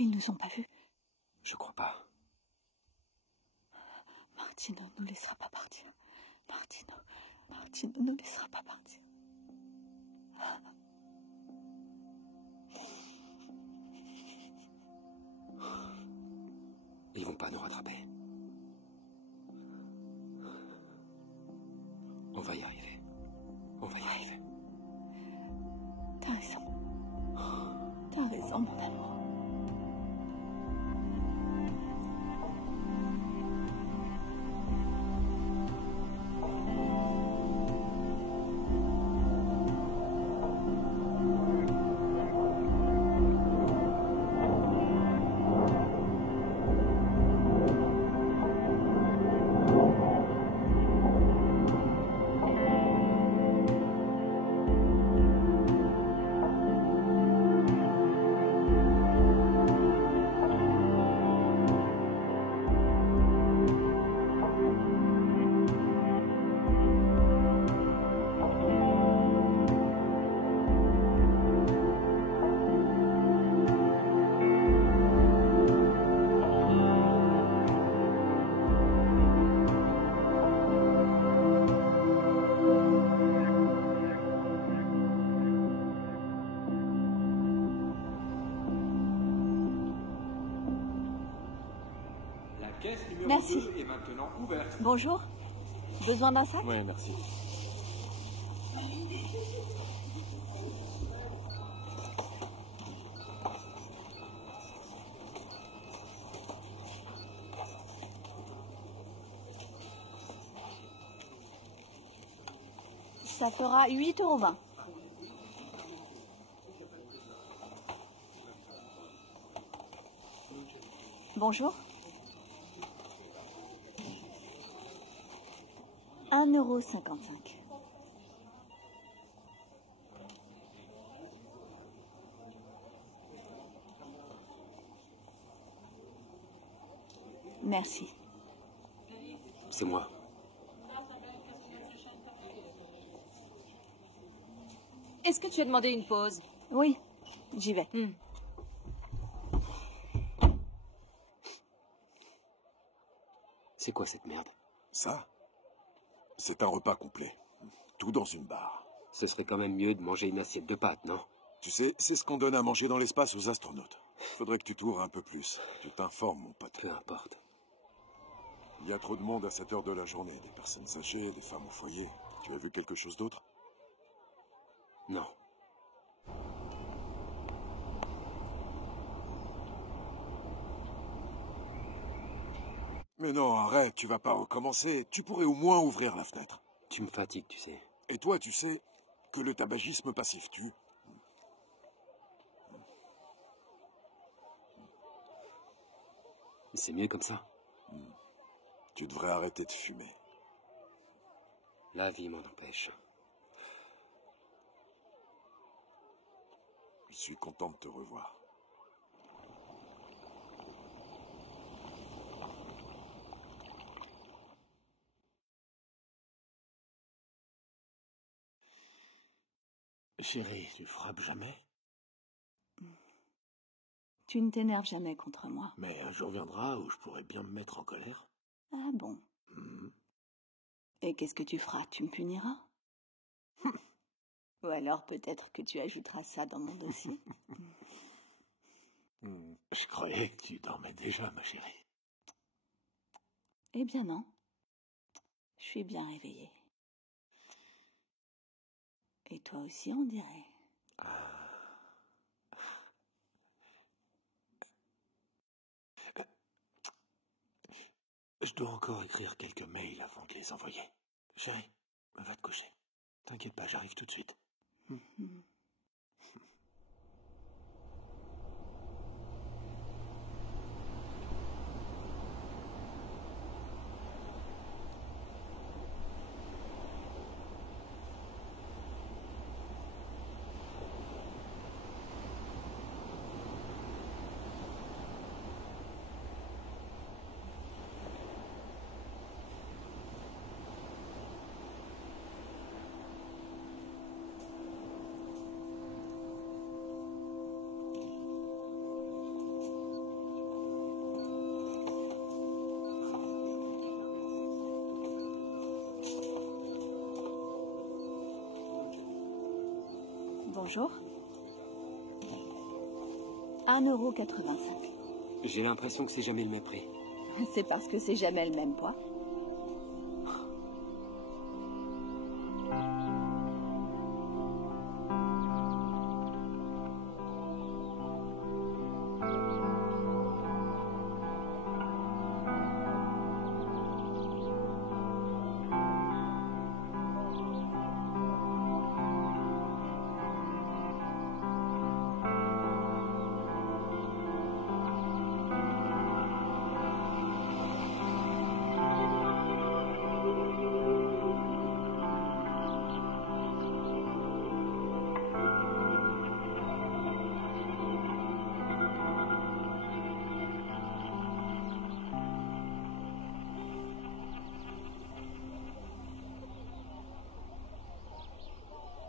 Ils nous ont pas vus. Je crois pas. Martino ne nous laissera pas partir. Martino ne nous laissera pas partir. Ils vont pas nous rattraper. On va y arriver. On va y arriver. T'as raison. T'as raison, mon amour. Merci. Est maintenant ouverte. Bonjour. Besoin d'un sac? Oui, merci. Ça fera 8,20 €. Bonjour. 1,55 €. Merci. C'est moi. Est-ce que tu as demandé une pause? Oui, j'y vais. C'est quoi cette merde? Ça, c'est un repas complet. Tout dans une barre. Ce serait quand même mieux de manger une assiette de pâtes, non? Tu sais, c'est ce qu'on donne à manger dans l'espace aux astronautes. Faudrait que tu t'ouvres un peu plus. Tu t'informes, mon pote. Peu importe. Il y a trop de monde à cette heure de la journée. Des personnes âgées, des femmes au foyer. Tu as vu quelque chose d'autre? Non. Mais non, arrête, tu vas pas recommencer. Tu pourrais au moins ouvrir la fenêtre. Tu me fatigues, tu sais. Et toi, tu sais que le tabagisme passif tue. C'est mieux comme ça. Tu devrais arrêter de fumer. La vie m'en empêche. Je suis content de te revoir. Chérie, tu frappes jamais? Tu ne t'énerves jamais contre moi. Mais un jour viendra où je pourrais bien me mettre en colère. Ah bon? Et qu'est-ce que tu feras? Tu me puniras? Ou alors peut-être que tu ajouteras ça dans mon dossier. Je croyais que tu dormais déjà, ma chérie. Eh bien non. Je suis bien réveillée. Et toi aussi, on dirait. Je dois encore écrire quelques mails avant de les envoyer. Chérie, va te coucher. T'inquiète pas, j'arrive tout de suite. Bonjour. 1,85 €. J'ai l'impression que c'est jamais le même prix. C'est parce que c'est jamais le même poids.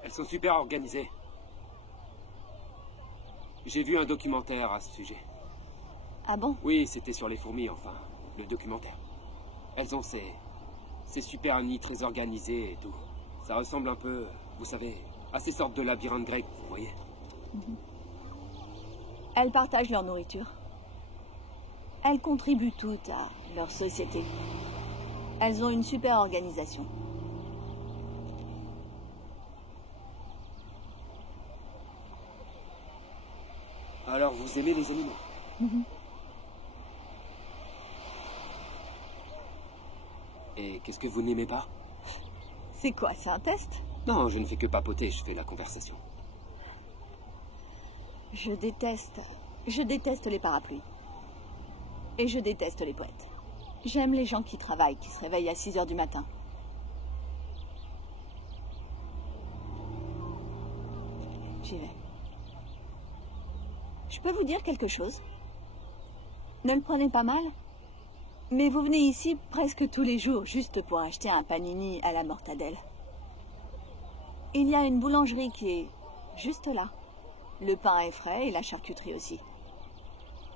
Elles sont super organisées. J'ai vu un documentaire à ce sujet. Ah bon? Oui, c'était sur les fourmis, enfin, le documentaire. Elles ont ces super nids très organisés et tout. Ça ressemble un peu, vous savez, à ces sortes de labyrinthes grecs, vous voyez. Elles partagent leur nourriture. Elles contribuent toutes à leur société. Elles ont une super organisation. Alors, vous aimez les animaux? Et qu'est-ce que vous n'aimez pas? C'est quoi, c'est un test? Non, je ne fais que papoter, je fais la conversation. Je déteste les parapluies. Et je déteste les poètes. J'aime les gens qui travaillent, qui se réveillent à 6 h du matin. J'y vais. Je peux vous dire quelque chose? Ne le prenez pas mal, mais vous venez ici presque tous les jours juste pour acheter un panini à la mortadelle. Il y a une boulangerie qui est juste là. Le pain est frais et la charcuterie aussi.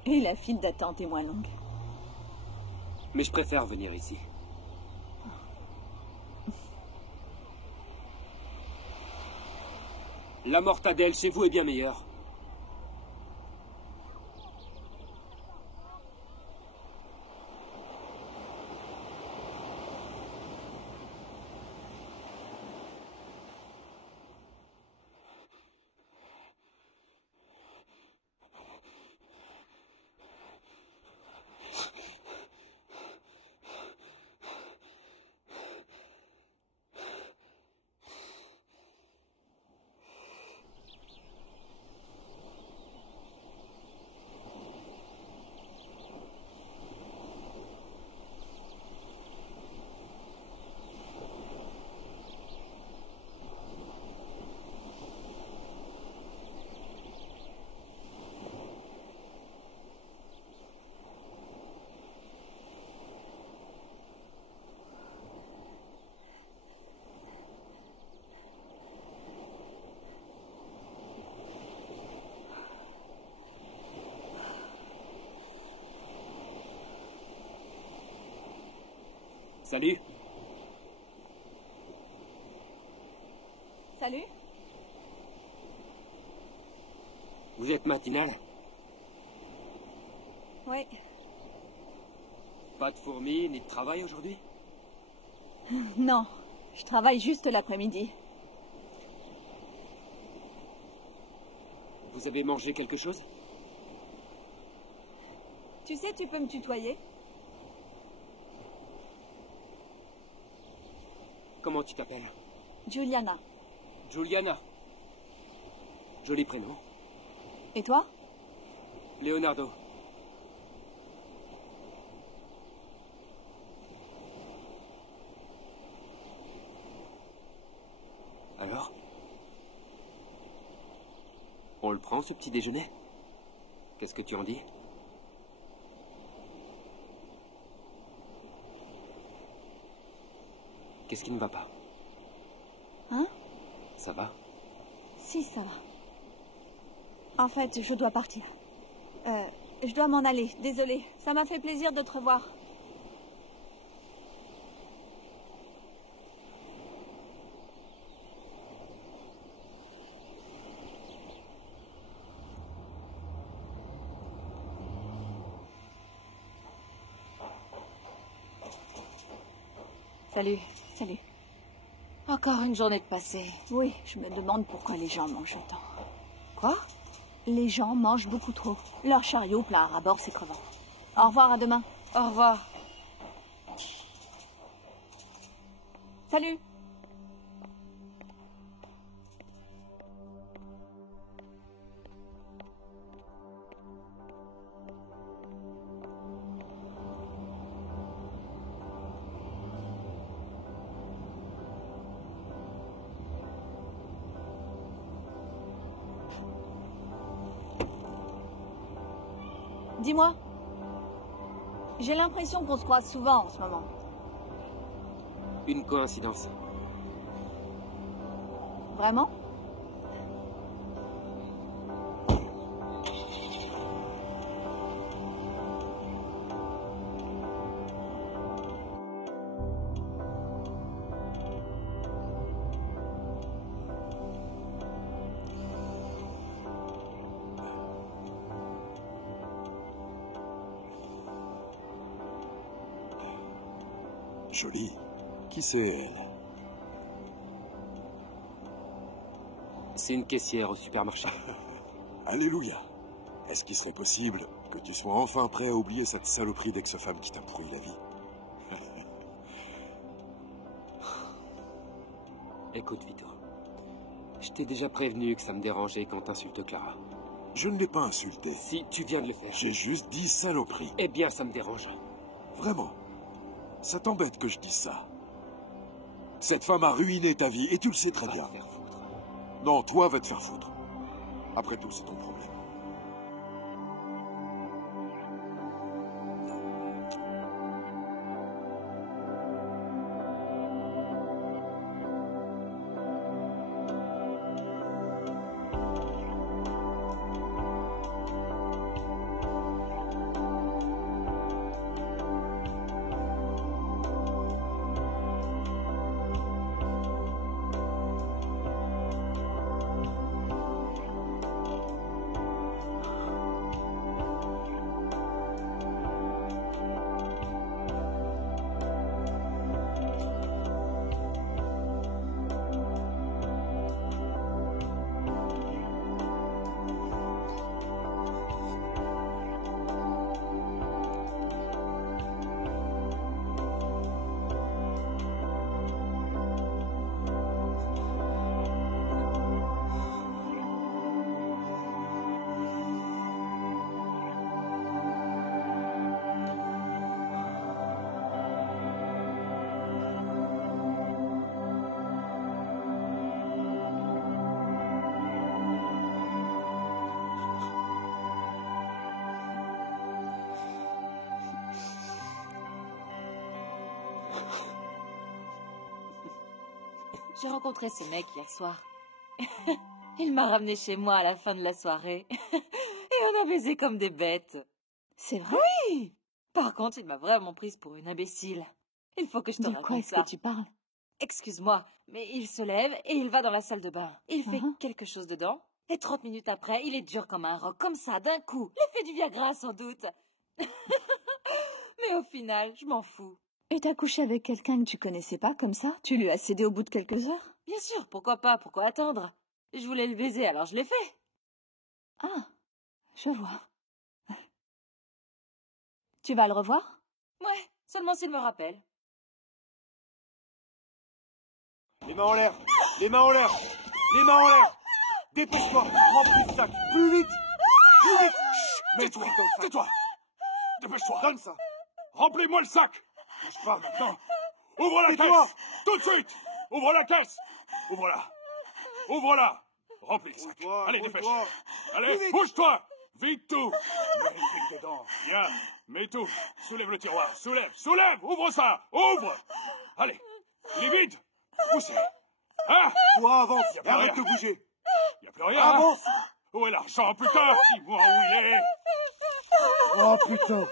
Et la file d'attente est moins longue. Mais je préfère venir ici. La mortadelle chez vous est bien meilleure. Salut. Salut. Vous êtes matinale? Oui. Pas de fourmis ni de travail aujourd'hui? Non, je travaille juste l'après-midi. Vous avez mangé quelque chose? Tu sais, tu peux me tutoyer? Comment tu t'appelles? Juliana. Juliana. Joli prénom. Et toi? Leonardo. Alors? On le prend, ce petit déjeuner? Qu'est-ce que tu en dis? Qu'est-ce qui ne va pas? Hein? Ça va? Si, ça va. En fait, je dois partir. Je dois m'en aller, désolée. Ça m'a fait plaisir de te revoir. Salut. Salut. Encore une journée de passée. Oui, je me demande pourquoi les gens mangent autant. Quoi? Les gens mangent beaucoup trop. Leur chariot plein à ras-bord, c'est crevant. Au revoir, à demain. Au revoir. Salut. Dis-moi. J'ai l'impression qu'on se croise souvent en ce moment. Une coïncidence. Vraiment? Jolie. Qui c'est, elle? C'est une caissière au supermarché. Alléluia. Est-ce qu'il serait possible que tu sois enfin prêt à oublier cette saloperie d'ex-femme qui t'a pourri la vie? Écoute, Vito. Je t'ai déjà prévenu que ça me dérangeait quand t'insultes Clara. Je ne l'ai pas insultée. Si, tu viens de le faire. J'ai juste dit saloperie. Eh bien, ça me dérange. Vraiment. Ça t'embête que je dise ça. Cette femme a ruiné ta vie et tu le sais très bien. Va te faire foutre. Non, toi, va te faire foutre. Après tout, c'est ton problème. J'ai rencontré ce mec hier soir. Il m'a ramené chez moi à la fin de la soirée. Et on a baisé comme des bêtes. C'est vrai? Oui! Par contre, il m'a vraiment prise pour une imbécile. Il faut que je te De quoi raconte est-ce ça. que tu parles? Excuse-moi, mais il se lève et il va dans la salle de bain. Il fait quelque chose dedans. Et 30 minutes après, il est dur comme un roc, comme ça, d'un coup. L'effet du Viagra, sans doute. Mais au final, je m'en fous. Et t'as couché avec quelqu'un que tu connaissais pas, comme ça? Tu lui as cédé au bout de quelques heures? Bien sûr, pourquoi pas, pourquoi attendre? Je voulais le baiser, alors je l'ai fait. Ah, je vois. Tu vas le revoir? Ouais, seulement s'il me rappelle. Les mains en l'air! Les mains en l'air! Les mains en l'air! Dépêche-toi! Remplis le sac! Plus vite! Plus vite! Tais-toi! Tais-toi! Dépêche-toi! Donne ça! Remplis-moi le sac! Bouge pas maintenant! Ouvre la Tais-toi! caisse! Tout de suite! Ouvre la caisse! Ouvre-la! Ouvre-la! Remplis le sac! Bouge-toi, Allez, dépêche! bouge-toi. Allez, Plus vite. bouge-toi! Vite tout! Mets les trucs dedans! Viens! Mets tout! Soulève le tiroir! Soulève! Soulève! Ouvre ça! Ouvre! Allez! Il est vide! Poussez! Ah! Toi, avance! Y a plus Arrête rien. de bouger! Y a plus rien! hein? Avance! Où est l'argent, putain? Dis-moi où il est! Oh putain!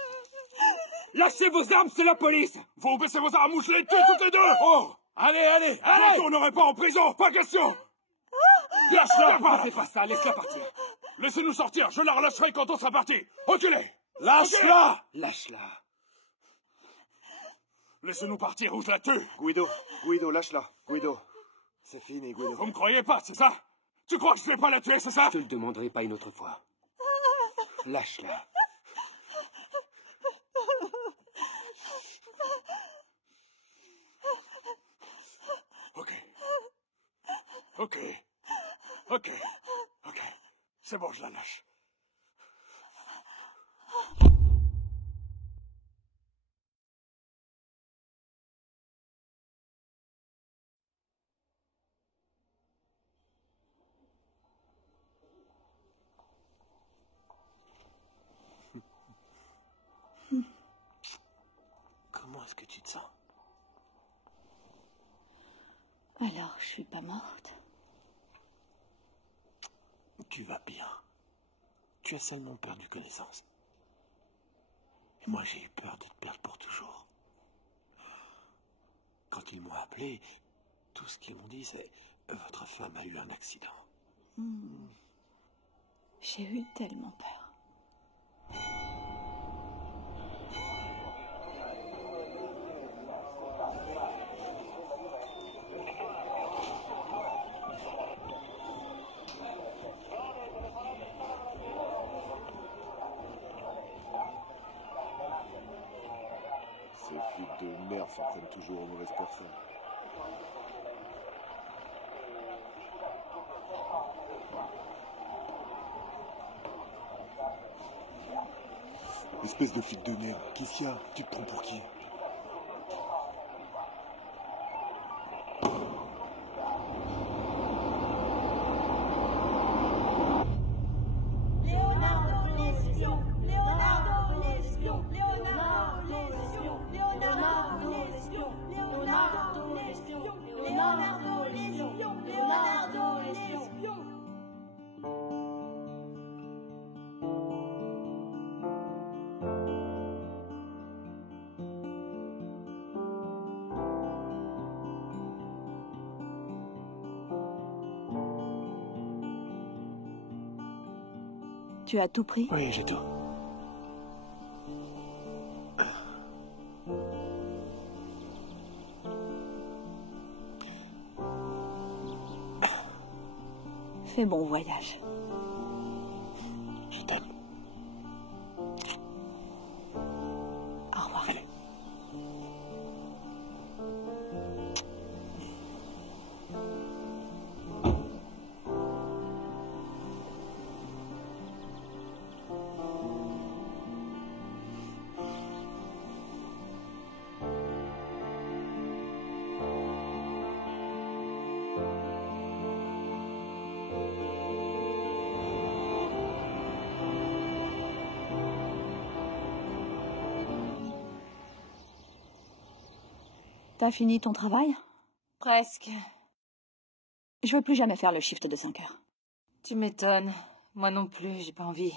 Lâchez vos armes, c'est la police! Vous baissez vos armes ou je les tue toutes les deux! Oh! Allez, allez, Je ne retournerai pas en prison! Pas question! Lâche-la! Pas. Fais pas ça, laisse-la partir! Laissez-nous sortir! Je la relâcherai quand on sera parti! Reculez! Lâche-la! Lâche-la! Laissez-nous partir ou je la tue. Guido, lâche-la. Guido, c'est fini, Guido. Vous me croyez pas, c'est ça? Tu crois que je vais pas la tuer, c'est ça? Je te le demanderai pas une autre fois. Lâche-la. Ok. C'est bon, je la lâche. Comment est-ce que tu te sens? Alors, je suis pas morte. Tu vas bien. Tu as seulement perdu connaissance. Moi, j'ai eu peur de te perdre pour toujours. Quand ils m'ont appelé, tout ce qu'ils m'ont dit, c'est « Votre femme a eu un accident. » J'ai eu tellement peur. Ces flics de merde s'en prennent toujours aux mauvaises personnes. Espèce de flic de merde. Qu'est-ce qu'il y a? Tu te prends pour qui? Tu as tout pris? Oui, j'ai tout. Fais bon voyage. Je t'aime. Au revoir. Allez. T'as fini ton travail? Presque. Je veux plus jamais faire le shift de 5 heures. Tu m'étonnes. Moi non plus, j'ai pas envie.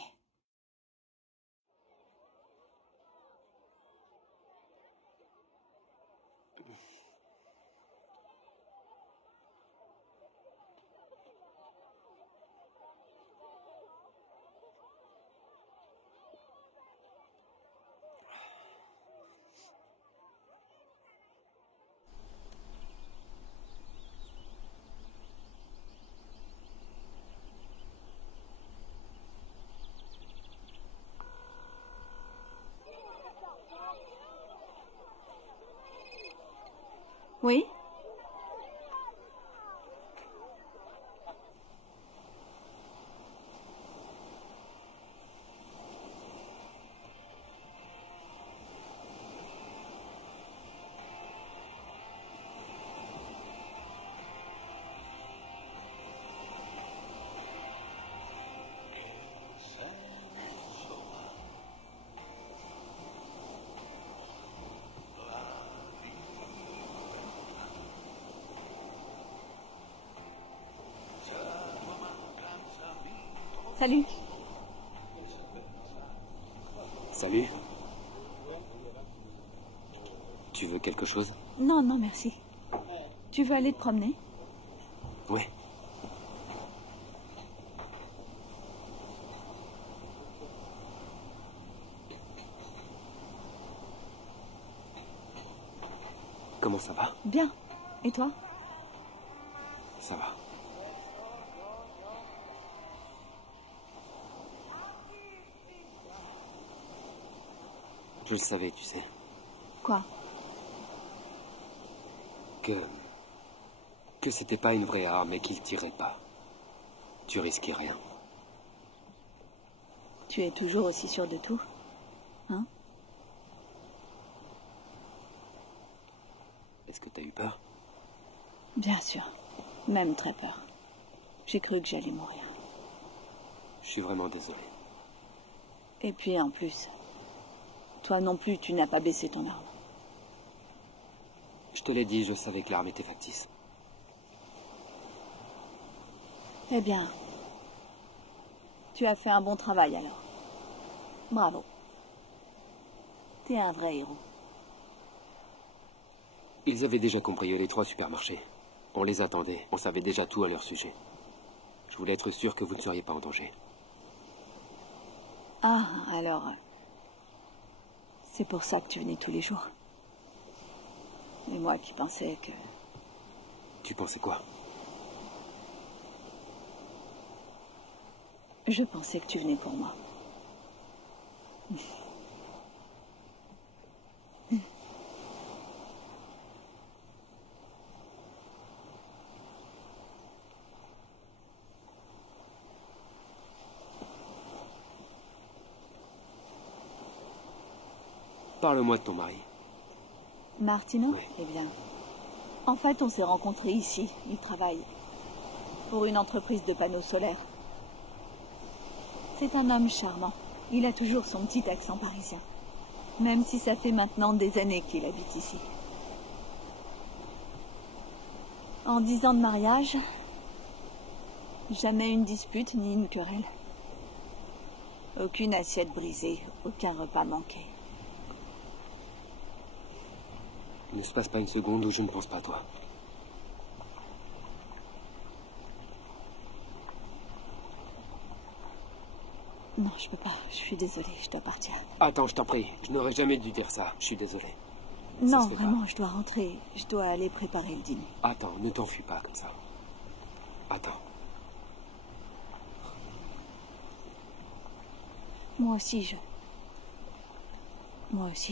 Oui? Salut. Salut. Tu veux quelque chose? Non, non, merci. Tu veux aller te promener? Ouais. Comment ça va? Bien. Et toi? Ça va. Je le savais, tu sais. Quoi? Que c'était pas une vraie arme et qu'il tirait pas. Tu risquais rien. Tu es toujours aussi sûr de tout? Hein? Est-ce que t'as eu peur? Bien sûr. Même très peur. J'ai cru que j'allais mourir. Je suis vraiment désolé. Et puis en plus, toi non plus, tu n'as pas baissé ton arme. Je te l'ai dit, je savais que l'arme était factice. Eh bien, tu as fait un bon travail alors. Bravo. T'es un vrai héros. Ils avaient déjà cambriolé les 3 supermarchés. On les attendait, on savait déjà tout à leur sujet. Je voulais être sûr que vous ne seriez pas en danger. Ah, alors... c'est pour ça que tu venais tous les jours. Et moi qui pensais que... Tu pensais quoi? Je pensais que tu venais pour moi. Parle-moi de ton mari. Martino? Oui. Eh bien... En fait, on s'est rencontrés ici. Il travaille pour une entreprise de panneaux solaires. C'est un homme charmant. Il a toujours son petit accent parisien. Même si ça fait maintenant des années qu'il habite ici. En 10 ans de mariage, jamais une dispute ni une querelle. Aucune assiette brisée, aucun repas manqué. Il ne se passe pas une seconde où je ne pense pas à toi. Non, je peux pas. Je suis désolée, je dois partir. Attends, je t'en prie. Je n'aurais jamais dû dire ça. Je suis désolé. Non, se fait pas. vraiment, je dois rentrer. Je dois aller préparer le dîner. Attends, ne t'enfuis pas comme ça. Attends. Moi aussi,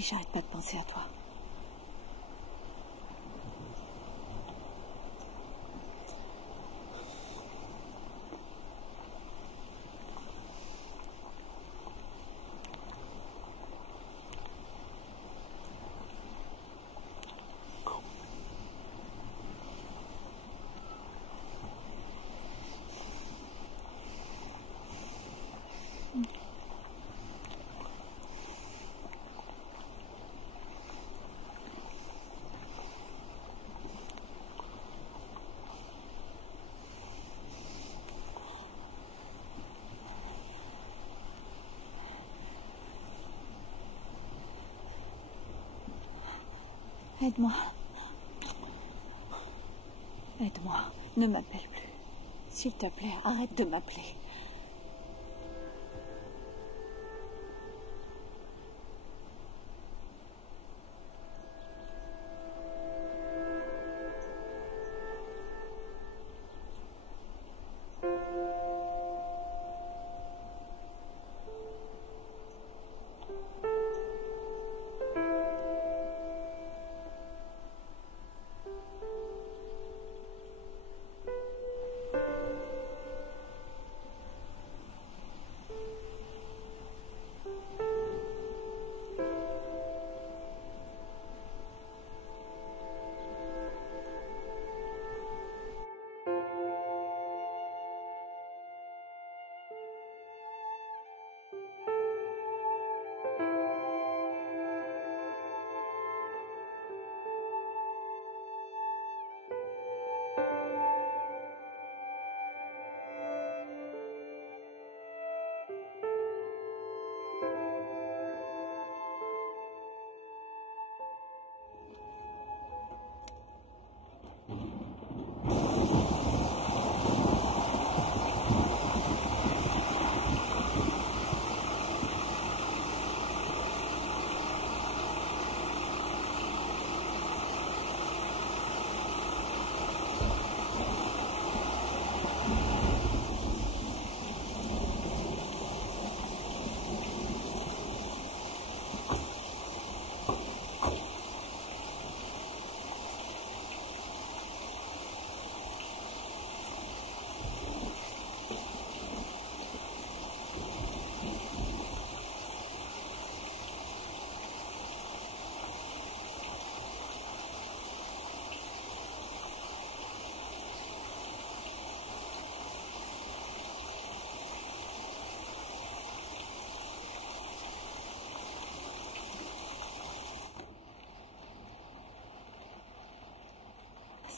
j'arrête pas de penser à toi. Aide-moi. Aide-moi. Ne m'appelle plus. S'il te plaît, arrête de m'appeler.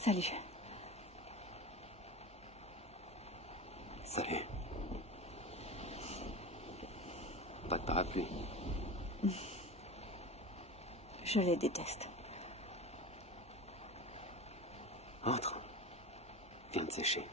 Salut. Salut. Pas de parapluie. Je les déteste. Entre. Viens te sécher.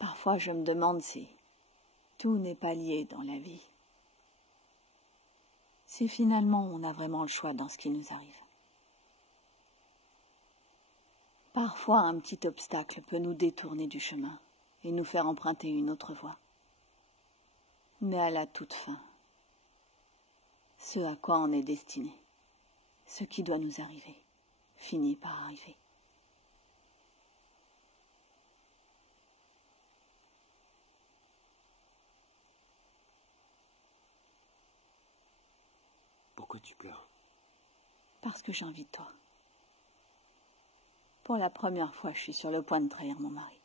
Parfois, je me demande si tout n'est pas lié dans la vie. Si finalement on a vraiment le choix dans ce qui nous arrive. Parfois, un petit obstacle peut nous détourner du chemin et nous faire emprunter une autre voie. Mais à la toute fin, ce à quoi on est destiné, ce qui doit nous arriver, finit par arriver. Pourquoi tu pleures? Parce que j'ai envie de toi. Pour la première fois, je suis sur le point de trahir mon mari.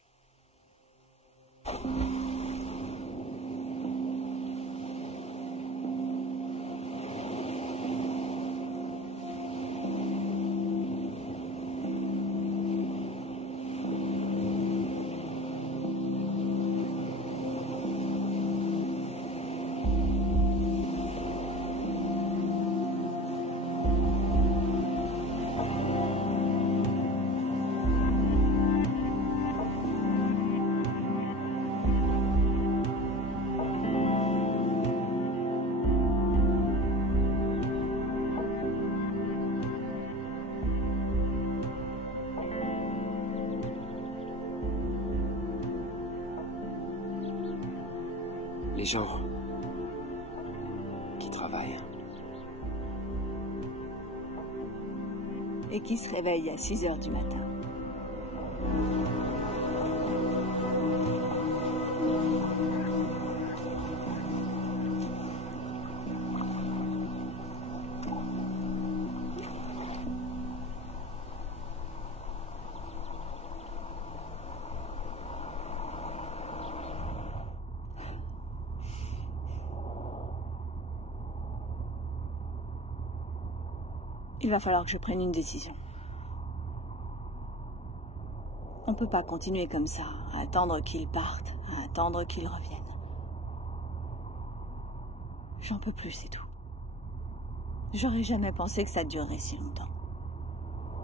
Les gens qui travaillent Et qui se réveille à 6 heures du matin. Il va falloir que je prenne une décision. On ne peut pas continuer comme ça, à attendre qu'ils partent, à attendre qu'ils reviennent. J'en peux plus, c'est tout. J'aurais jamais pensé que ça durerait si longtemps.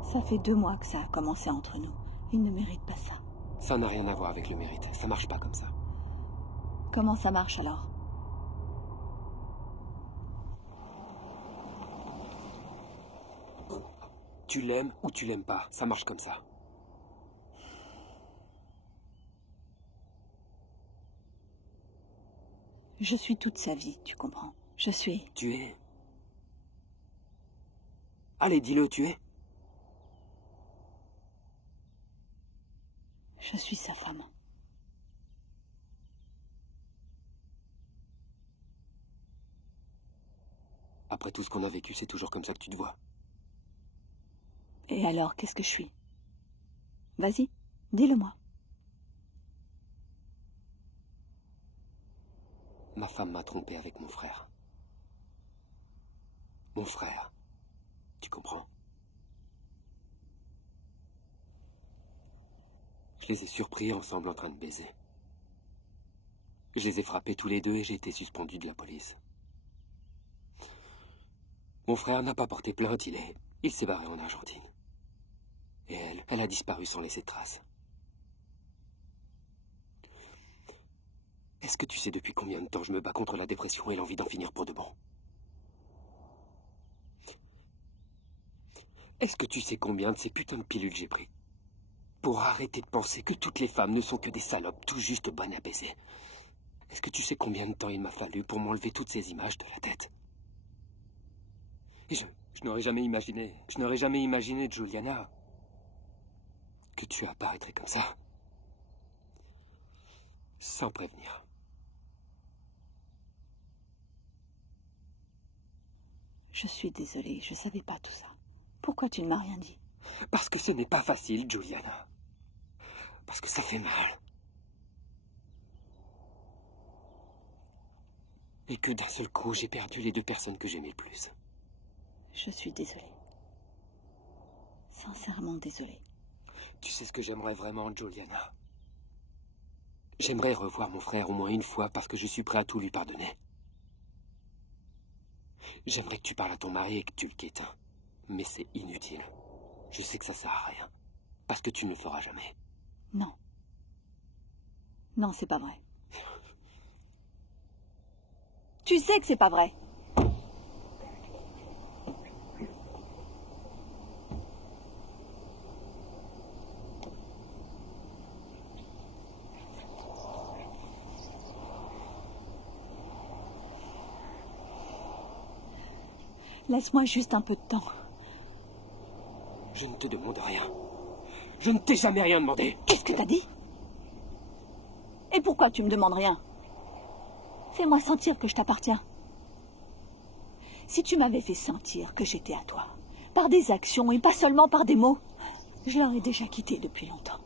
Ça fait 2 mois que ça a commencé entre nous. Ils ne méritent pas ça. Ça n'a rien à voir avec le mérite. Ça marche pas comme ça. Comment ça marche alors ? Tu l'aimes ou tu l'aimes pas. Ça marche comme ça. Je suis toute sa vie, tu comprends ? Je suis... Tu es... Allez, dis-le, tu es... Je suis sa femme. Après tout ce qu'on a vécu, c'est toujours comme ça que tu te vois. Et alors, qu'est-ce que je suis ? Vas-y, dis-le-moi. Ma femme m'a trompé avec mon frère. Mon frère. Tu comprends ? Je les ai surpris ensemble en train de baiser. Je les ai frappés tous les deux et j'ai été suspendu de la police. Mon frère n'a pas porté plainte, il s'est barré en Argentine. Et elle a disparu sans laisser de traces. Est-ce que tu sais depuis combien de temps je me bats contre la dépression et l'envie d'en finir pour de bon? Est-ce que tu sais combien de ces putains de pilules j'ai pris pour arrêter de penser que toutes les femmes ne sont que des salopes tout juste bonnes à baiser? Est-ce que tu sais combien de temps il m'a fallu pour m'enlever toutes ces images de la tête? Et je n'aurais jamais imaginé, Juliana, que tu apparaîtrais comme ça, sans prévenir. Je suis désolée, je savais pas tout ça. Pourquoi tu ne m'as rien dit? Parce que ce n'est pas facile, Juliana. Parce que ça fait mal. Et que d'un seul coup, j'ai perdu les deux personnes que j'aimais le plus. Je suis désolée. Sincèrement désolée. Tu sais ce que j'aimerais vraiment, Juliana? J'aimerais revoir mon frère au moins une fois parce que je suis prêt à tout lui pardonner. J'aimerais que tu parles à ton mari et que tu le quittes. Mais c'est inutile. Je sais que ça sert à rien. Parce que tu ne le feras jamais. Non. Non, c'est pas vrai. Tu sais que c'est pas vrai. Laisse-moi juste un peu de temps. Je ne te demande rien. Je ne t'ai jamais rien demandé. Qu'est-ce que t'as dit? Et pourquoi tu me demandes rien? Fais-moi sentir que je t'appartiens. Si tu m'avais fait sentir que j'étais à toi, par des actions et pas seulement par des mots, je l'aurais déjà quitté depuis longtemps.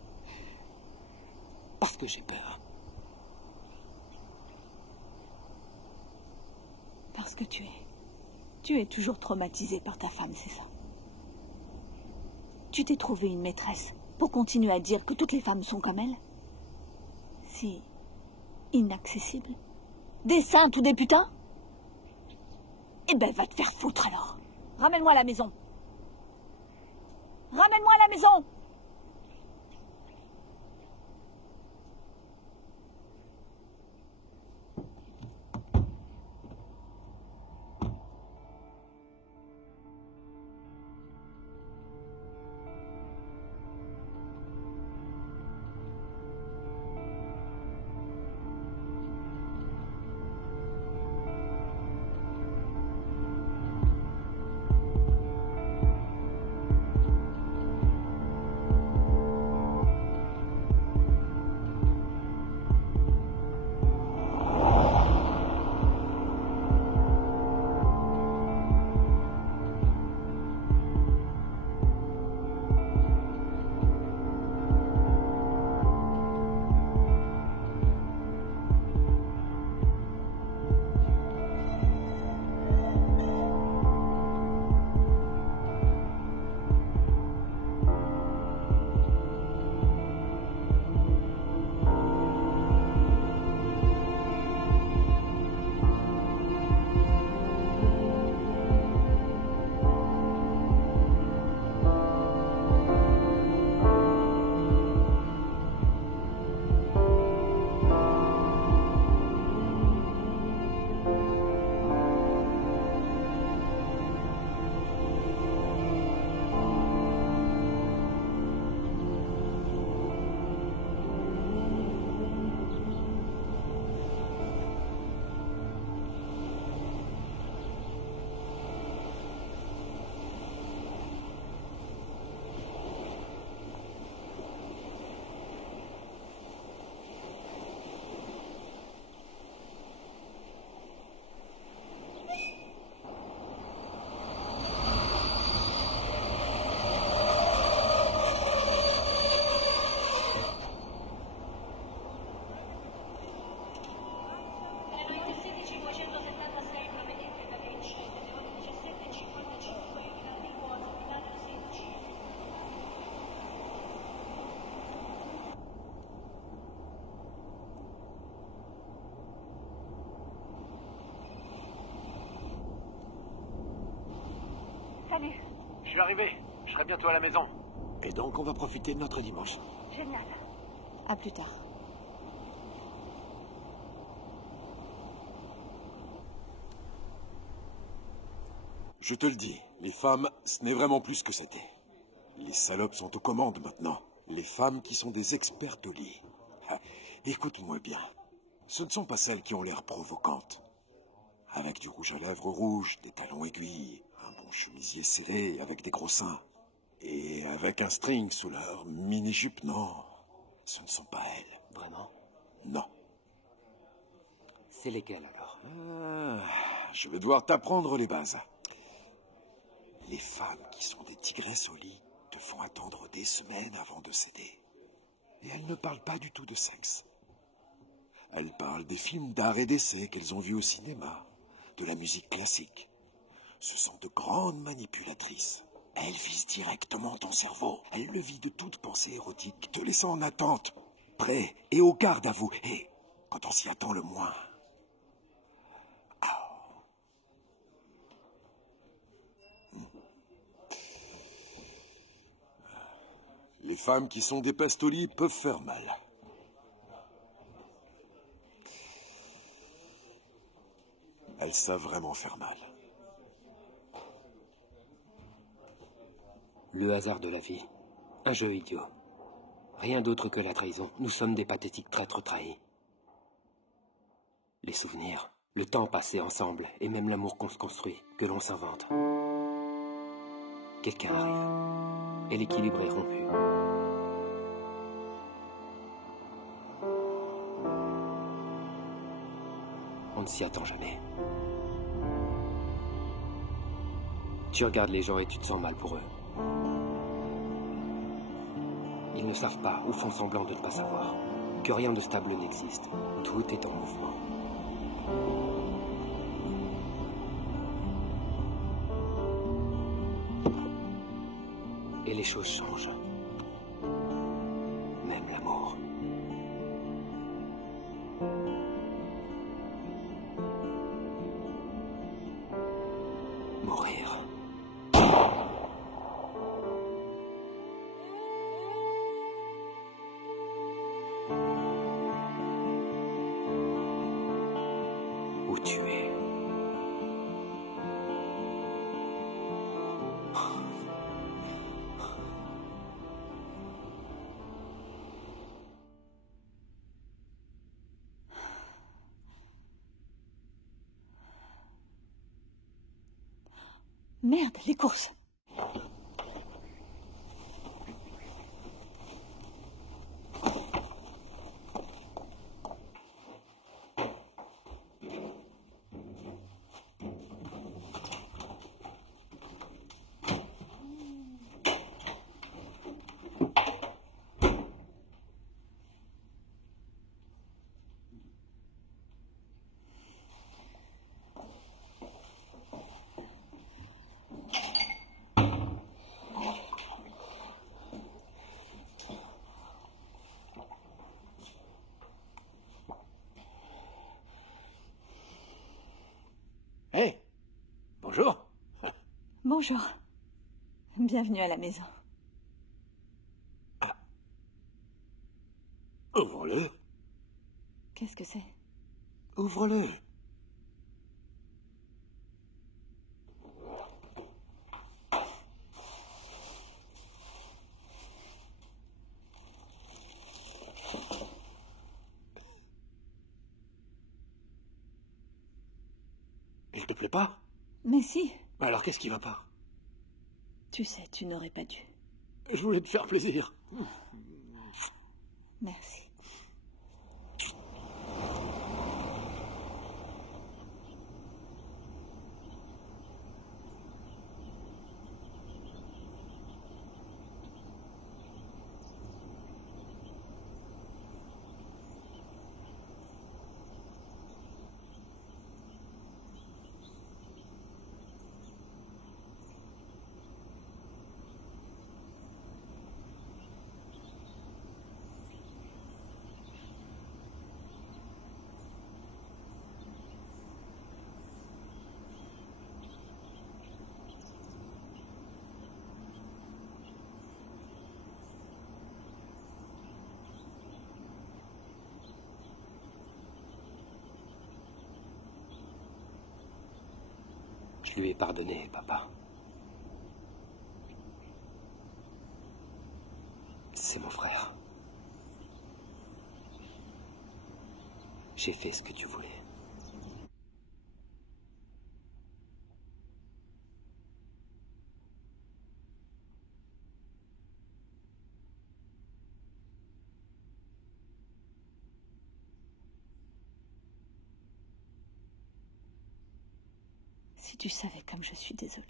Parce que j'ai peur. Parce que tu es toujours traumatisé par ta femme, c'est ça? Tu t'es trouvé une maîtresse pour continuer à dire que toutes les femmes sont comme elle? Si inaccessibles? Des saintes ou des putains? Eh ben, va te faire foutre alors. Ramène-moi à la maison. Ramène-moi à la maison. Salut. Je suis arrivé. Je serai bientôt à la maison. Et donc, on va profiter de notre dimanche. Génial. À plus tard. Je te le dis, les femmes, ce n'est vraiment plus ce que c'était. Les salopes sont aux commandes maintenant. Les femmes qui sont des expertes au lit. Ah, écoute-moi bien. Ce ne sont pas celles qui ont l'air provocantes. Avec du rouge à lèvres rouge, des talons aiguilles, un bon chemisier scellé avec des gros seins. Et avec un string sous leur mini-jupe, non. Ce ne sont pas elles. Vraiment? Non. C'est lesquelles alors? Je vais devoir t'apprendre les bases. Les femmes qui sont des tigresses au lit te font attendre des semaines avant de céder. Et elles ne parlent pas du tout de sexe. Elles parlent des films d'art et d'essai qu'elles ont vus au cinéma, de la musique classique. Ce sont de grandes manipulatrices. Elles visent directement ton cerveau. Elles le vident de toute pensée érotique, te laissant en attente, prêt et au garde à vous. Et quand on s'y attend le moins... Les femmes qui sont des pestes au lit peuvent faire mal. Elles savent vraiment faire mal. Le hasard de la vie. Un jeu idiot. Rien d'autre que la trahison. Nous sommes des pathétiques traîtres trahis. Les souvenirs, le temps passé ensemble, et même l'amour qu'on se construit, que l'on s'invente. Quelqu'un arrive, et l'équilibre est rompu. On ne s'y attend jamais. Tu regardes les gens et tu te sens mal pour eux. Ils ne savent pas, ou font semblant de ne pas savoir, que rien de stable n'existe. Tout est en mouvement. Et les choses changent. Même l'amour. Mourir. Ou tuer. Merde, les courses. Hé, bonjour. Bonjour. Bienvenue à la maison. Ouvre-le. Qu'est-ce que c'est? Ouvre-le. Il te plaît pas? Mais si, Alors qu'est-ce qui va pas? tu sais, tu n'aurais pas dû. Je voulais te faire plaisir. Merci. Je lui ai pardonné, papa. C'est mon frère. J'ai fait ce que tu voulais. Si tu savais comme je suis désolée.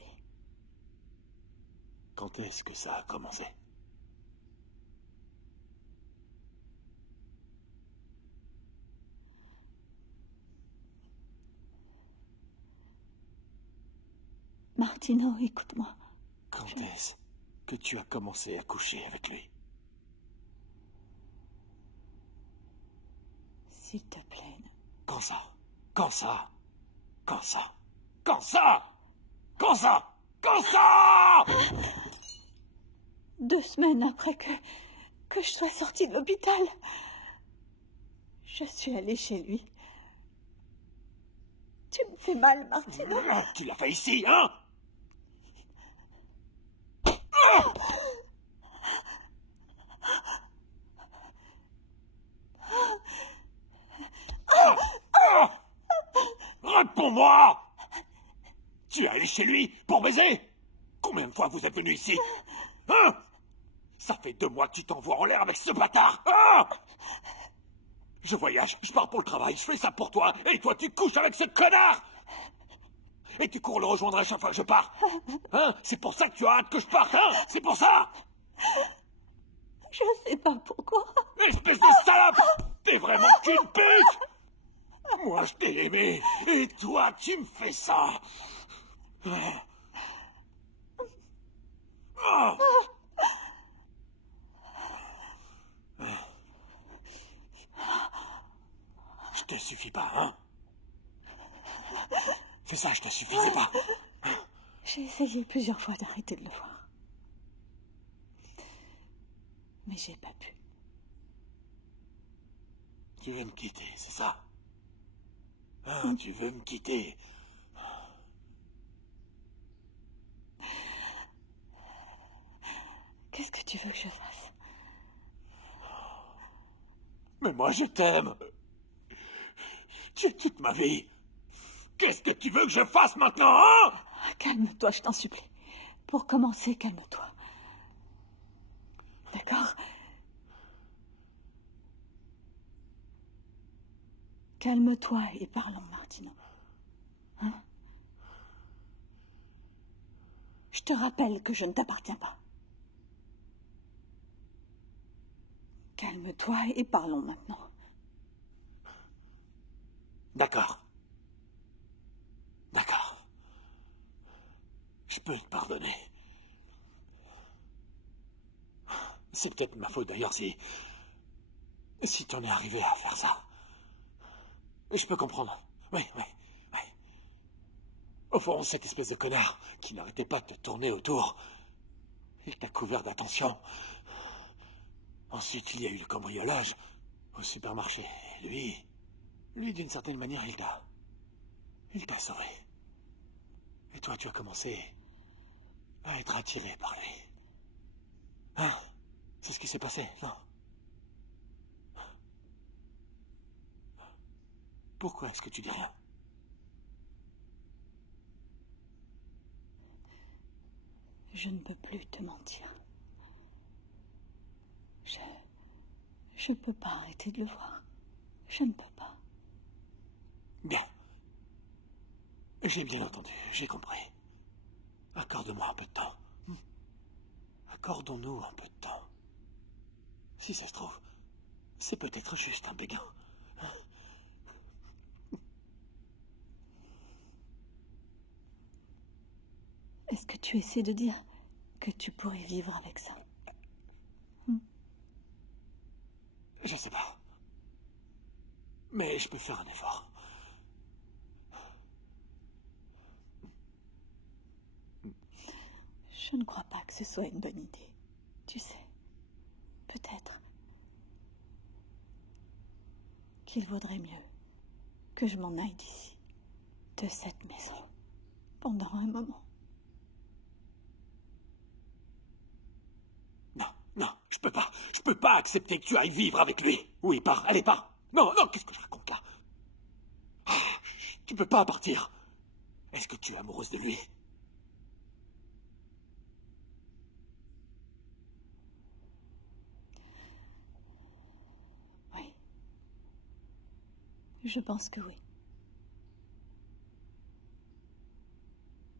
Quand est-ce que ça a commencé? Martino, écoute-moi. Quand est-ce que tu as commencé à coucher avec lui? S'il te plaît. Quand ça? Quand ça? Quand ça? Quand ça? Quand ça? Quand ça? 2 semaines après que je sois sortie de l'hôpital, je suis allée chez lui. Tu me fais mal, Martino. Tu l'as fait ici, hein? Réponds-moi! Tu es allé chez lui pour baiser? Combien de fois vous êtes venu ici? Hein? Ça fait 2 mois que tu t'envoies en l'air avec ce bâtard! Hein? Je voyage, je pars pour le travail, je fais ça pour toi, et toi tu couches avec ce connard! Et tu cours le rejoindre à chaque fois que je pars. Hein? C'est pour ça que tu as hâte que je parte, hein? C'est pour ça! Je sais pas pourquoi. Espèce de salope! T'es vraiment qu'une pute! Moi, je t'ai aimé, et toi, tu me fais ça! Je te suffis pas, hein? C'est ça, je te suffisais pas. J'ai essayé plusieurs fois d'arrêter de le voir. Mais j'ai pas pu. Tu veux me quitter, c'est ça? Hein, tu veux me quitter? Qu'est-ce que tu veux que je fasse? Mais moi, je t'aime. Tu es toute ma vie. Qu'est-ce que tu veux que je fasse maintenant, hein? Calme-toi, je t'en supplie. Pour commencer, calme-toi. D'accord? Calme-toi et parlons, Martino. Hein? Je te rappelle que je ne t'appartiens pas. Calme-toi et parlons maintenant. D'accord. D'accord. Je peux te pardonner. C'est peut-être ma faute d'ailleurs si t'en es arrivé à faire ça. Et je peux comprendre. Oui. Au fond, cette espèce de connard qui n'arrêtait pas de te tourner autour, il t'a couvert d'attention. Ensuite, il y a eu le cambriolage au supermarché. Lui, d'une certaine manière, il t'a sauvé. Et toi, tu as commencé à être attiré par lui. Hein? C'est ce qui s'est passé, non? Pourquoi est-ce que tu dis rien? Je ne peux plus te mentir. Je ne peux pas arrêter de le voir. Je ne peux pas. Bien. J'ai bien entendu, j'ai compris. Accorde-moi un peu de temps. Accordons-nous un peu de temps. Si ça se trouve, c'est peut-être juste un béguin. Est-ce que tu essaies de dire que tu pourrais vivre avec ça? Je sais pas. Mais je peux faire un effort. Je ne crois pas que ce soit une bonne idée. Tu sais, peut-être qu'il vaudrait mieux que je m'en aille d'ici, de cette maison, pendant un moment. Non, non, je peux pas. Je peux pas accepter que tu ailles vivre avec lui. Oui, pars, allez, pars. Non, non, qu'est-ce que je raconte là? Ah, tu peux pas partir. Est-ce que tu es amoureuse de lui? Oui. Je pense que oui.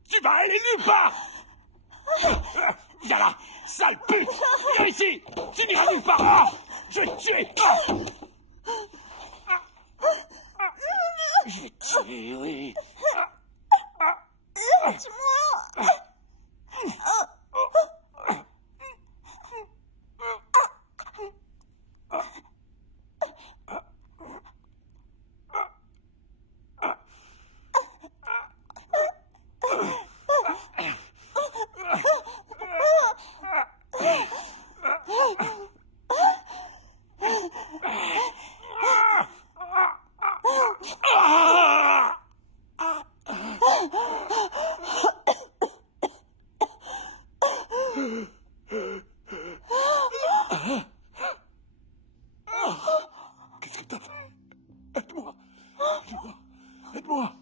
Tu vas aller nulle part! Viens là, sale pute! Viens ici! Tu n'iras nulle part! Ah, je vais te tuer! Je vais te tuer, oui. Qu'est-ce que t'as fait? Aide-moi! Aide-moi! Aide-moi!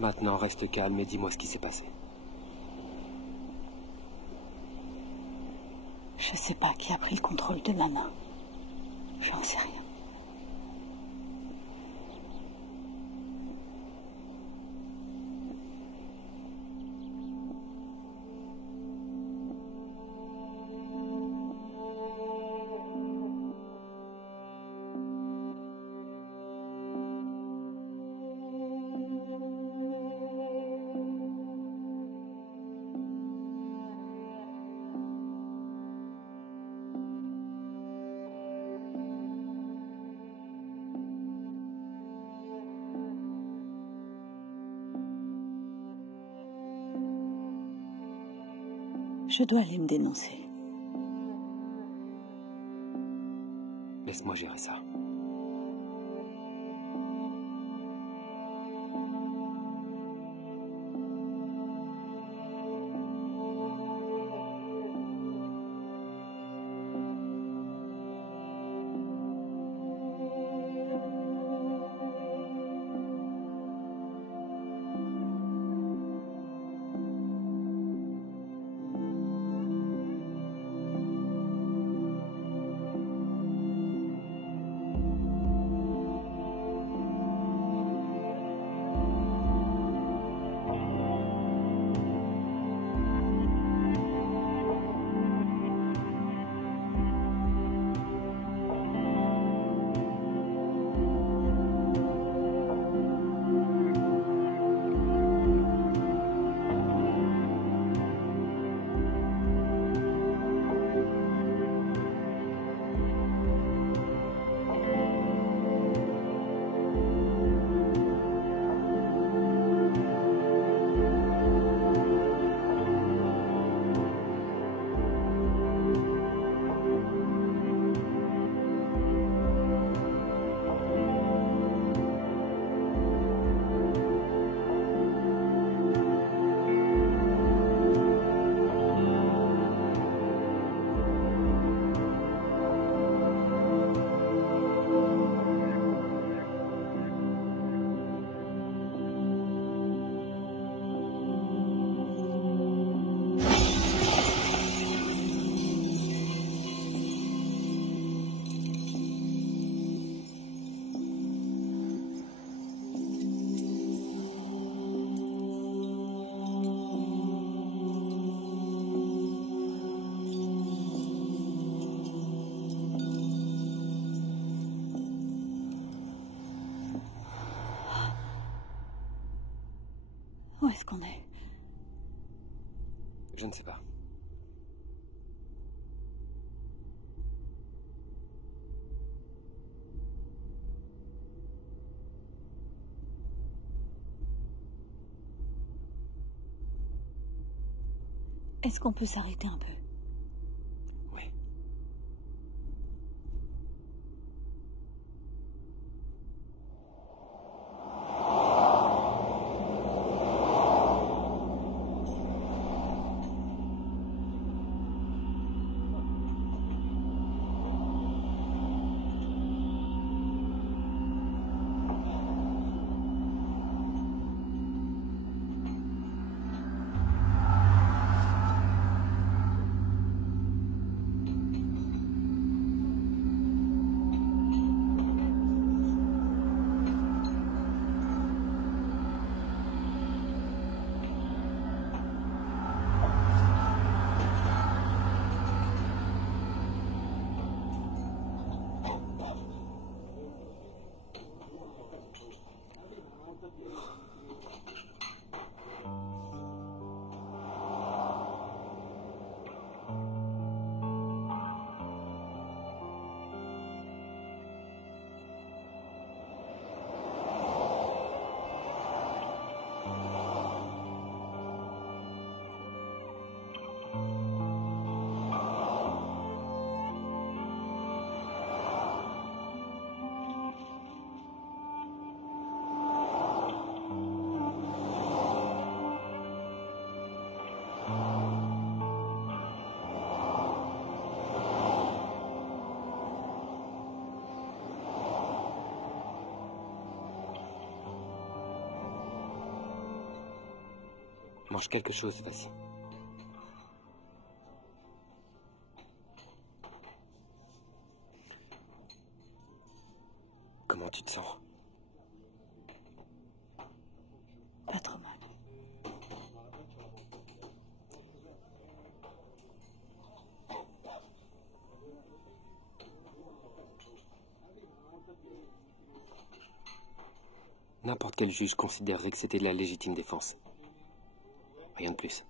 Maintenant, reste calme et dis-moi ce qui s'est passé. Je sais pas qui a pris le contrôle de ma main. J'en sais rien. Je dois aller me dénoncer. Laisse-moi gérer ça. Où est-ce qu'on est? Je ne sais pas. Est-ce qu'on peut s'arrêter un peu? Oui. Mange quelque chose, vas-y. Comment tu te sens? Pas trop mal. N'importe quel juge considérerait que c'était de la légitime défense. Rien de plus.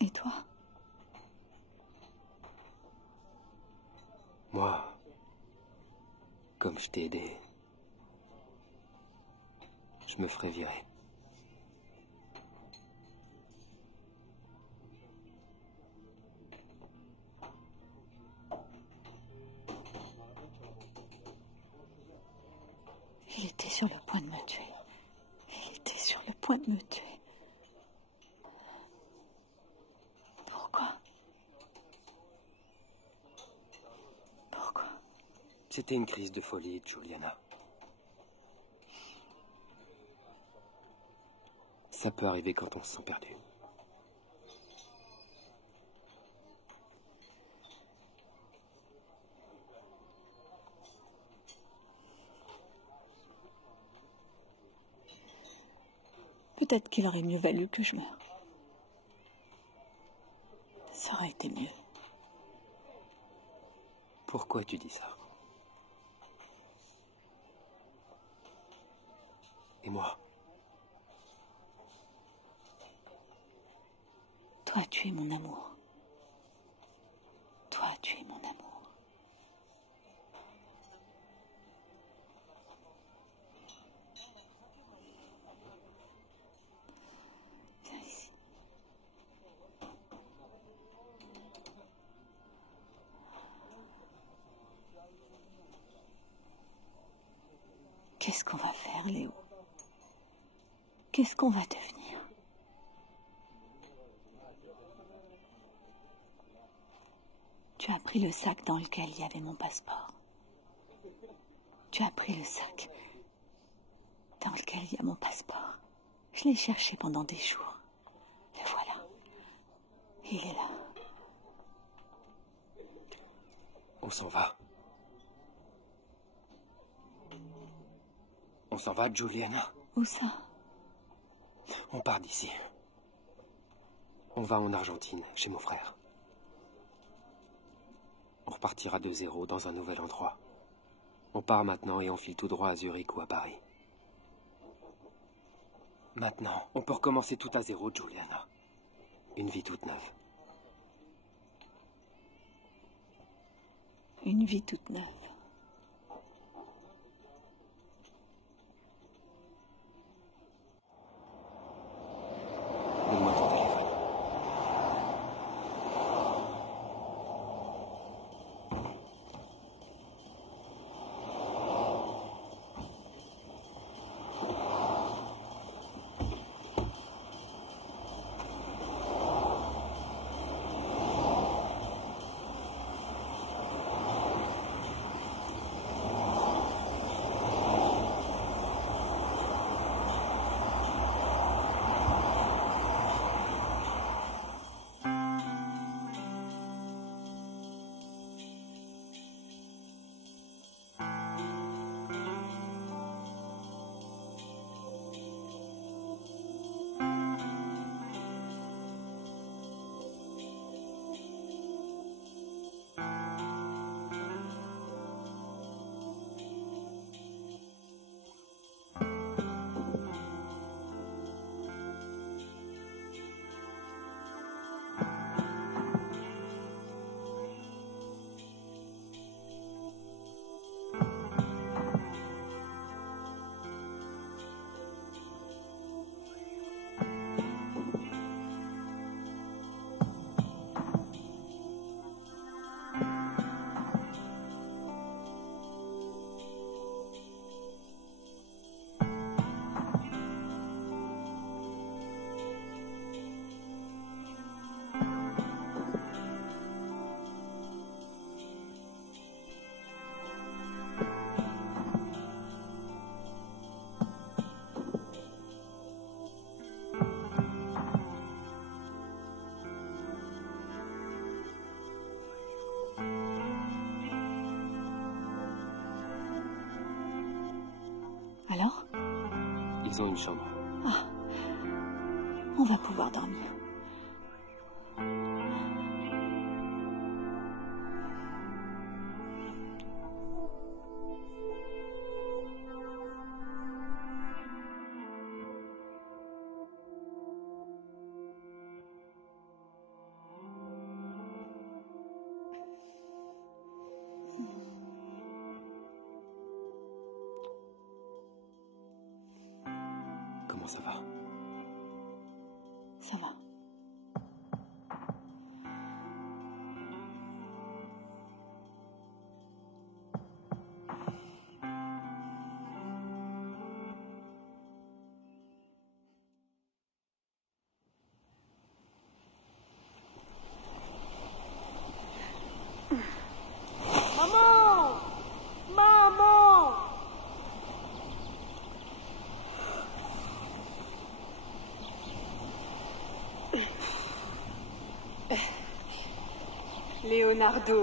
Et toi? Moi, comme je t'ai aidé, je Je me ferai virer. Il était sur le point de me tuer. Il était sur le point de me tuer. Pourquoi? Pourquoi? C'était une crise de folie, Juliana. Ça peut arriver quand on se sent perdu. Peut-être qu'il aurait mieux valu que je meure. Ça aurait été mieux. Pourquoi tu dis ça? Et moi? Toi, tu es mon amour. Toi, tu es mon amour. Viens ici. Qu'est-ce qu'on va faire, Léo? Qu'est-ce qu'on va devenir? Tu as pris le sac dans lequel il y avait mon passeport. Tu as pris le sac dans lequel il y a mon passeport. Je l'ai cherché pendant des jours. Le voilà. Il est là. On s'en va. On s'en va, Juliana. Où ça? On part d'ici. On va en Argentine, chez mon frère. On repartira de zéro dans un nouvel endroit. On part maintenant et on file tout droit à Zurich ou à Paris. Maintenant, on peut recommencer tout à zéro, Juliana. Une vie toute neuve. Une vie toute neuve. Donne-moi ton téléphone. Alors? Ils ont une chambre. Ah, on va pouvoir dormir. ça va? Ça va. Maman! Maman! Leonardo.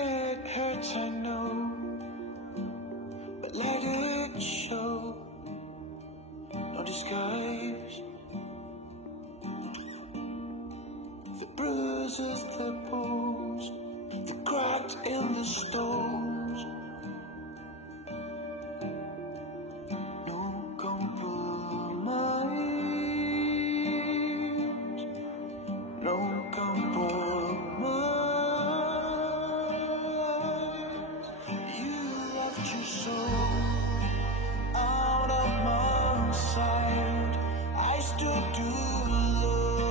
It hurts, I know, but let it show. No disguise. The bruises, the bones, the cracks in the stones. No compromise. No compromise. Out of my sight, I stood too low.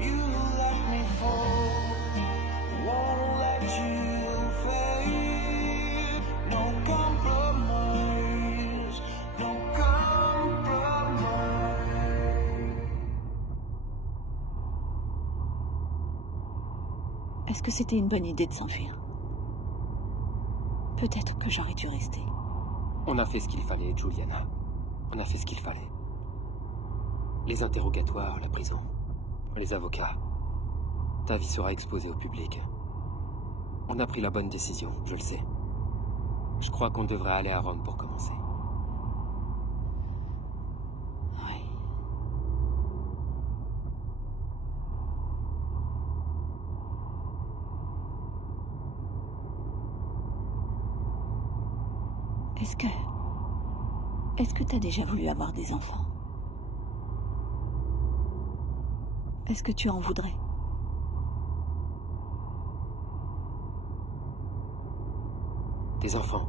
You let me fall, won't let you fade. No compromise, no compromise. Est-ce que c'était une bonne idée de s'enfuir? Peut-être que j'aurais dû rester. On a fait ce qu'il fallait, Juliana. On a fait ce qu'il fallait. Les interrogatoires, la prison, les avocats. Ta vie sera exposée au public. On a pris la bonne décision, je le sais. Je crois qu'on devrait aller à Rome pour commencer. Oui. Est-ce que t'as déjà voulu avoir des enfants? Est-ce que tu en voudrais? Des enfants.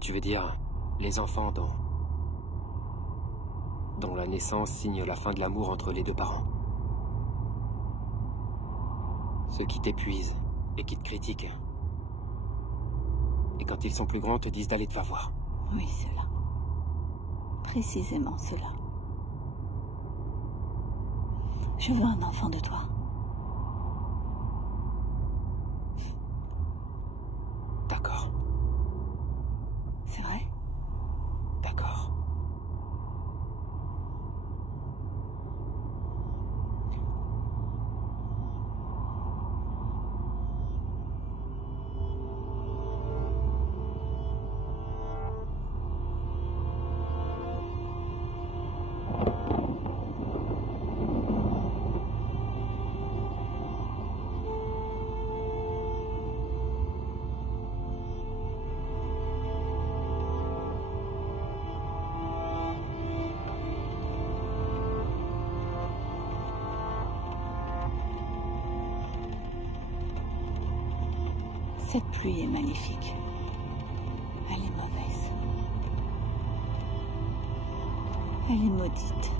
Tu veux dire les enfants dont la naissance signe la fin de l'amour entre les deux parents? Ceux qui t'épuisent et qui te critiquent. Et quand ils sont plus grands, te disent d'aller te faire voir. Oui, ceux-là. Précisément ceux-là. Je veux un enfant de toi. D'accord. C'est vrai? D'accord. Cette pluie est maléfique. Elle est mauvaise. Elle est maudite.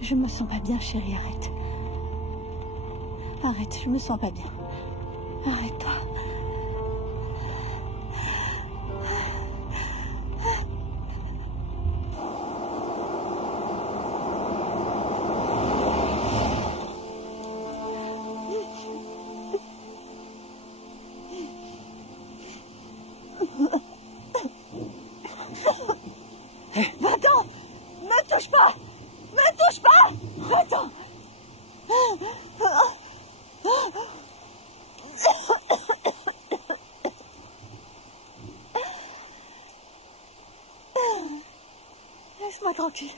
Je me sens pas bien, chérie, arrête. Arrête, je me sens pas bien. Arrête-toi. Va-t'en! Ne touche pas! Ne touche pas! Va-t'en! Laisse-moi tranquille.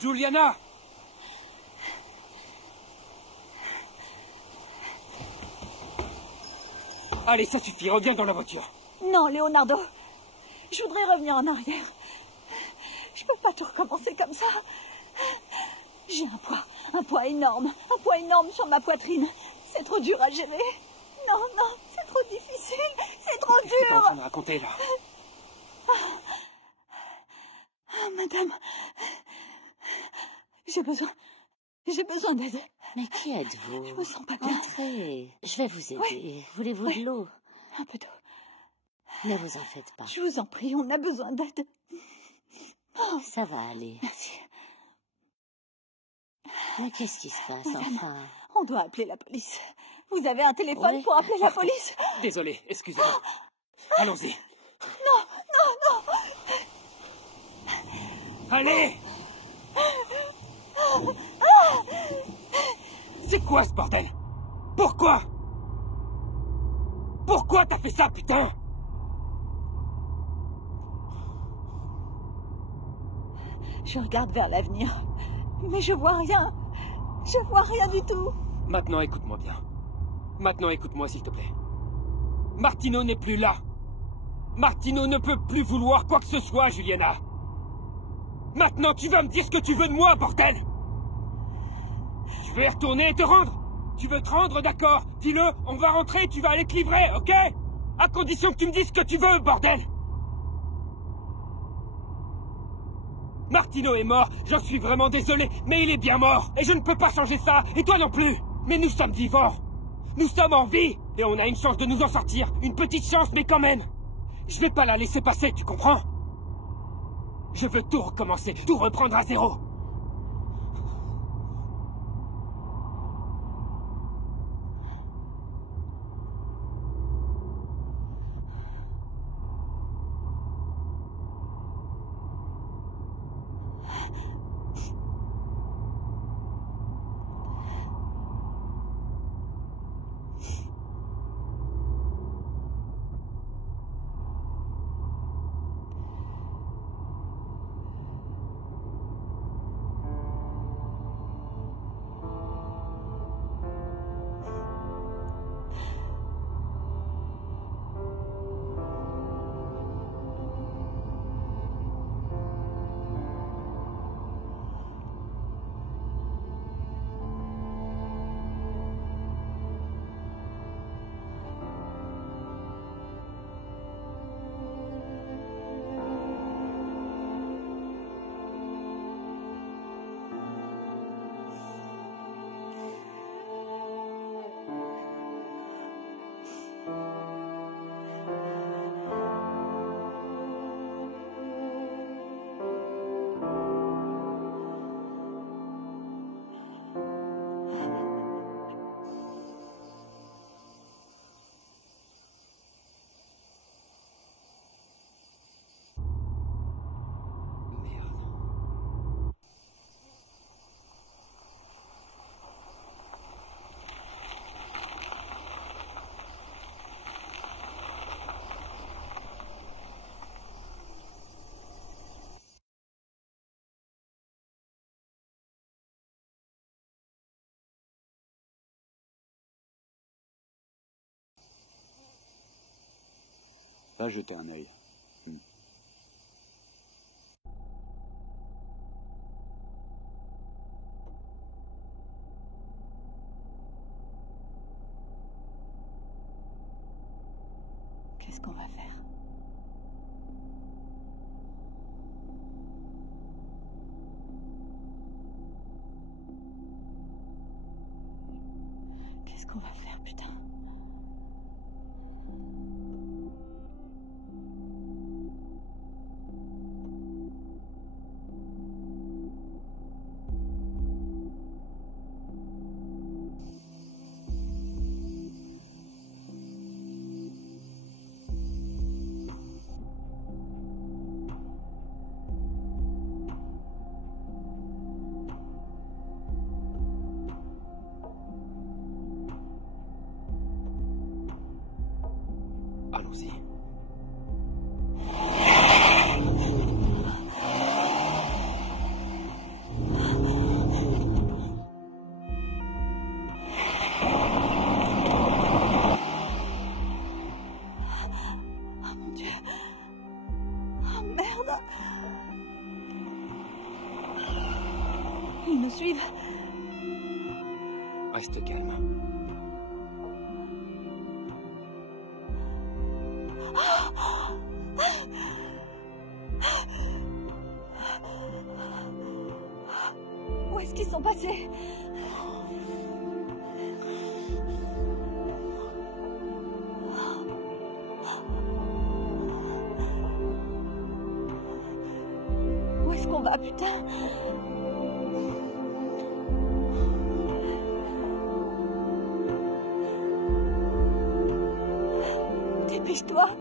Juliana! Allez, ça suffit, reviens dans la voiture. Non, Leonardo. Je voudrais revenir en arrière. Je peux pas tout recommencer comme ça. J'ai un poids énorme sur ma poitrine. C'est trop dur à gérer. Non, non, c'est trop difficile. C'est trop dur. Qu'est-ce que t'es en train de raconter, là? Madame, j'ai besoin d'aide. Mais qui êtes-vous? Je me sens pas bien. Entrez, je vais vous aider. Oui. Voulez-vous de l'eau? Un peu d'eau. Ne vous en faites pas. Je vous en prie, on a besoin d'aide. Oh, ça va aller. Merci. Mais qu'est-ce qui se passe, Madame, enfin? on doit appeler la police. Vous avez un téléphone Oui. pour appeler la police? Désolé, excusez-moi. Allons-y. Non, non, non. Allez! C'est quoi ce bordel? Pourquoi? Pourquoi t'as fait ça, putain? Je regarde vers l'avenir, mais je vois rien. Je vois rien du tout. Maintenant, écoute-moi bien. Maintenant, écoute-moi, s'il te plaît. Martino n'est plus là. Martino ne peut plus vouloir quoi que ce soit, Juliana. Maintenant, tu vas me dire ce que tu veux de moi, bordel! Tu veux y retourner et te rendre? Tu veux te rendre, d'accord? Dis-le, on va rentrer et tu vas aller te livrer, ok? À condition que tu me dises ce que tu veux, bordel! Martino est mort, j'en suis vraiment désolé, mais il est bien mort, et je ne peux pas changer ça, et toi non plus! Mais nous sommes vivants! Nous sommes en vie! Et on a une chance de nous en sortir, une petite chance, mais quand même! Je vais pas la laisser passer, tu comprends? Je veux tout recommencer, tout reprendre à zéro. Ça, jeter un œil. Qu'est-ce qu'on va faire? Qu'est-ce qu'on va faire, putain? Allons-y. Oh mon Dieu. Oh merde. Ils nous suivent. Reste calme. Où est-ce qu'ils sont passés? Où est-ce qu'on va, putain? Dépêche-toi!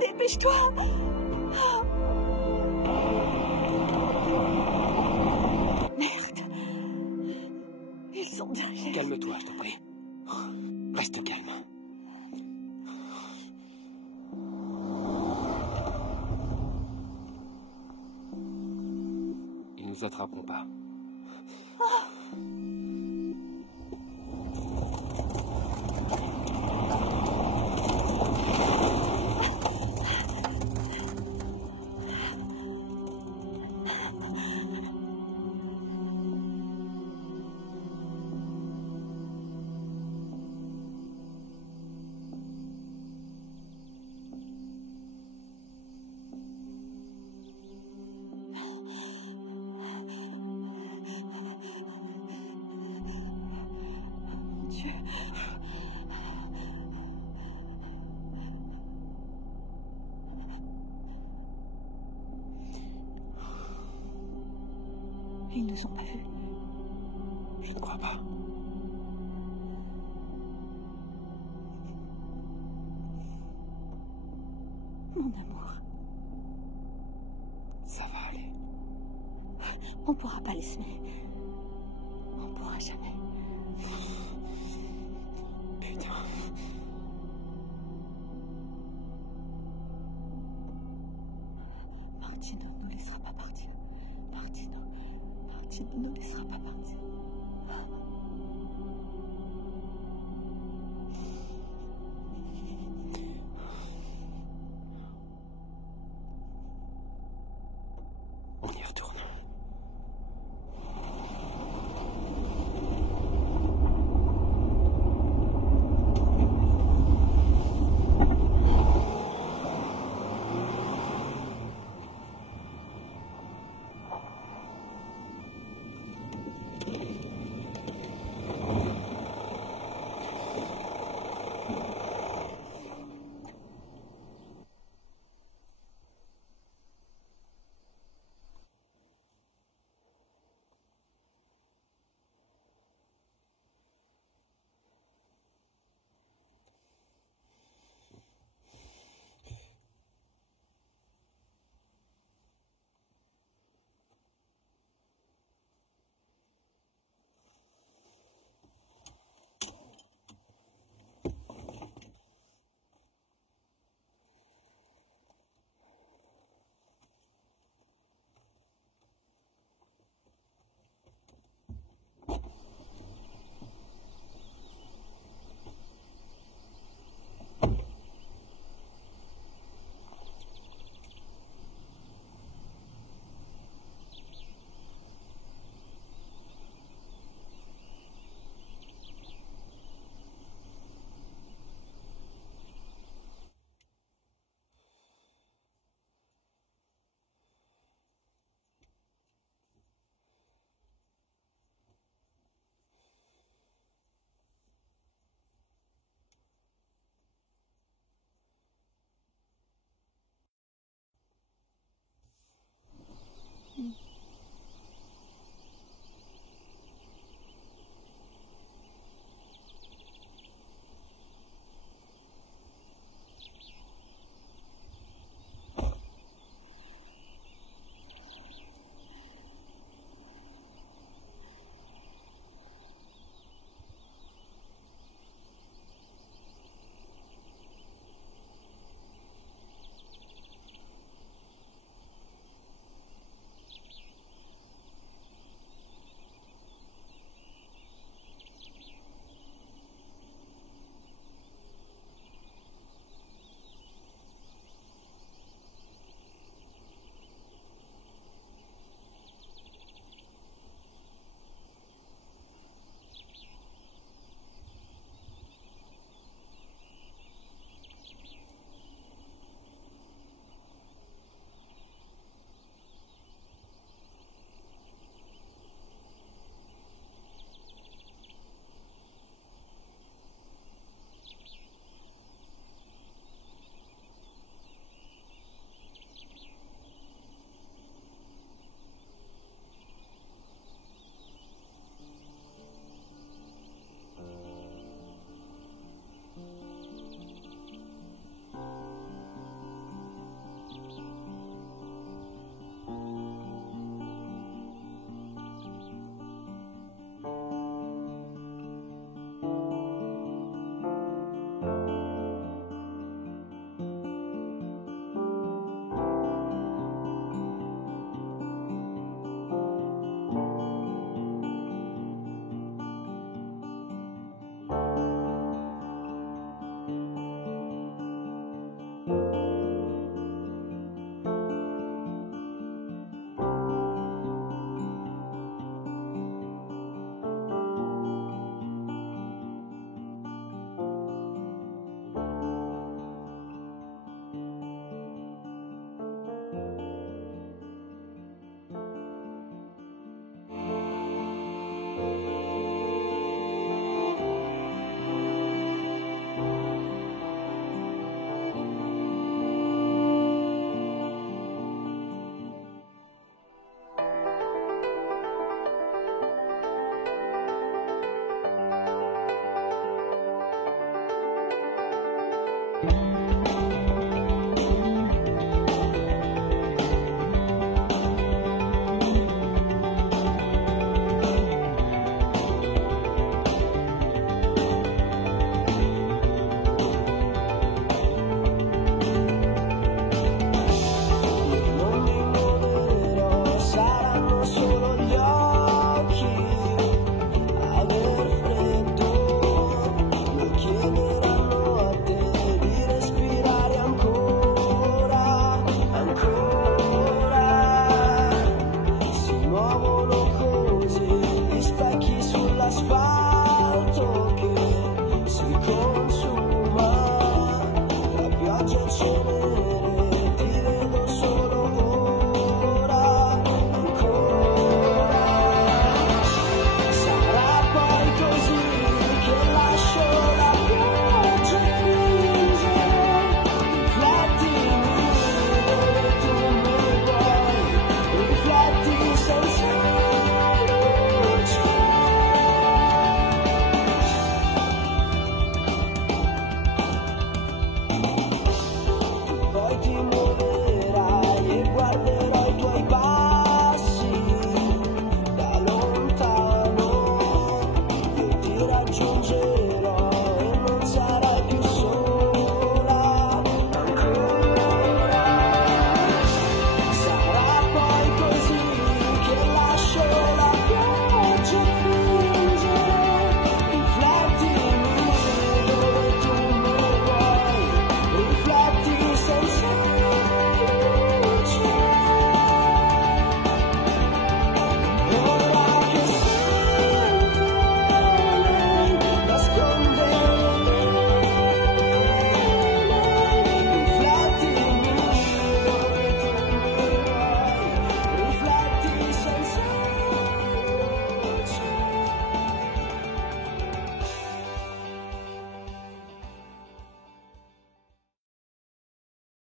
Dépêche-toi! Merde! Ils sont derrière. Calme-toi, je te prie. Reste calme. Ils nous attraperont pas. Dieu. Ils nous ont pas vus. Je ne crois pas. Mon amour, Ça va aller. on pourra pas les semer. On pourra jamais. Putain. Martino ne nous laissera pas partir. Martino ne nous laissera pas partir.